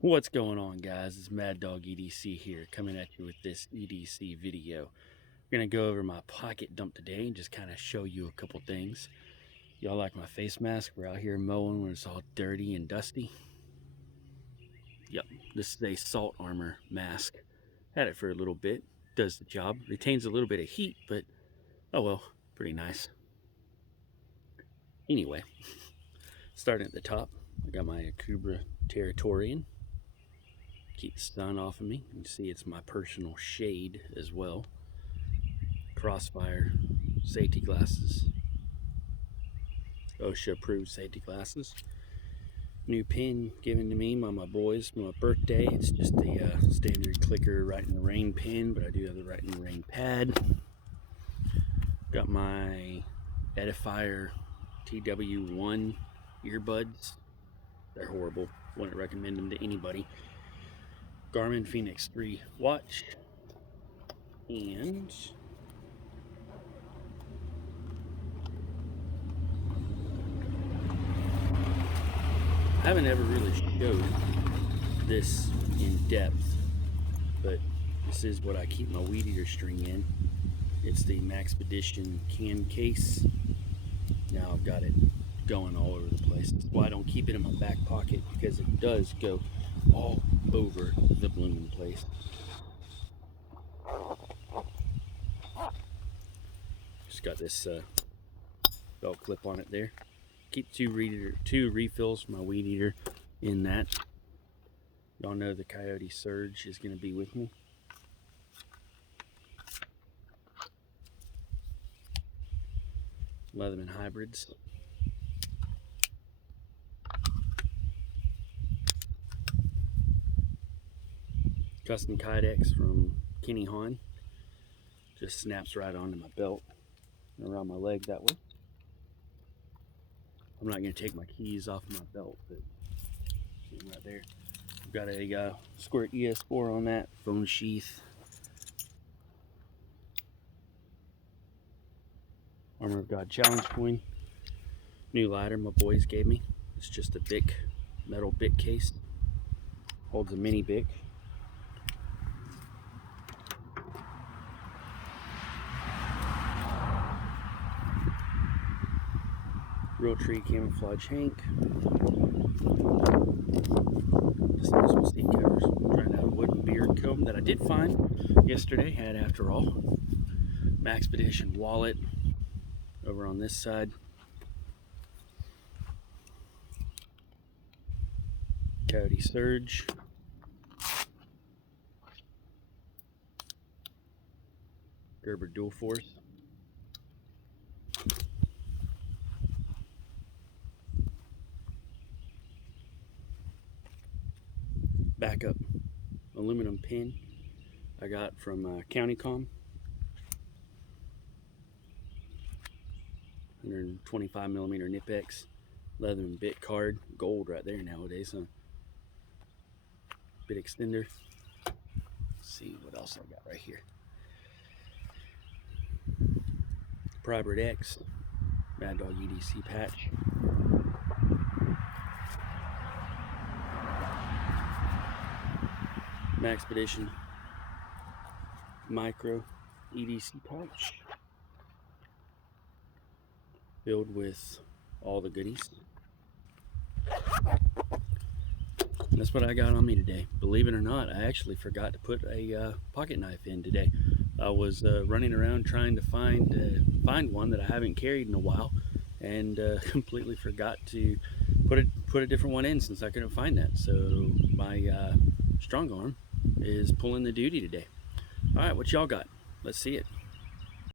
What's going on, guys? It's Maddawg EDC here, coming at you with this EDC video. We're going to go over my pocket dump today and just kind of show you a couple things. Y'all like my face mask? We're out here mowing when it's all dirty and dusty. Yep, this is a salt armor mask. Had it for a little bit. Does the job. Retains a little bit of heat, but oh well, pretty nice. Anyway, starting at the top, I got my Cobra Territorian. Keep the sun off of me. You can see it's my personal shade as well. Crossfire safety glasses. OSHA approved safety glasses. New pin given to me by my boys for my birthday. It's just the standard clicker right in the rain pin, but I do have the right in the rain pad. Got my Edifier TW1 earbuds. They're horrible. Wouldn't recommend them to anybody. Garmin Fenix 3 watch, and I haven't ever really showed this in depth, but this is what I keep my weed eater string in. It's the Maxpedition can case. Now I've got it going all over the place. That's why I don't keep it in my back pocket, because it does go all over the blooming place. Just got this belt clip on it there. Keep two refills for my weed eater in that. Y'all know the Coyote Surge is going to be with me. Leatherman Hybrids. Custom Kydex from Kenny Hahn. Just snaps right onto my belt and around my leg that way. I'm not going to take my keys off my belt, but see them right there. I've got a Squirt ES4 on that, phone sheath. Armor of God challenge coin. New lighter my boys gave me. It's just a Bic, metal Bic case. Holds a mini Bic. Real Tree camouflage hank. Just some seat covers. I'm trying out a wooden beard comb that I did find yesterday. Had after all. Maxpedition wallet over on this side. Coyote Surge. Gerber Dual Force. Backup aluminum pin I got from CountyCom. 125mm Nipex Leatherman bit card. Gold right there nowadays, huh? Bit extender. Let's see what else I got right here. Private X Maddawg EDC patch. Maxpedition micro EDC pouch filled with all the goodies. And that's what I got on me today. Believe it or not, I actually forgot to put a pocket knife in today. I was running around trying to find one that I haven't carried in a while, and completely forgot to put a different one in since I couldn't find that. So my Strongarm is pulling the duty today. All right, what y'all got? Let's see it.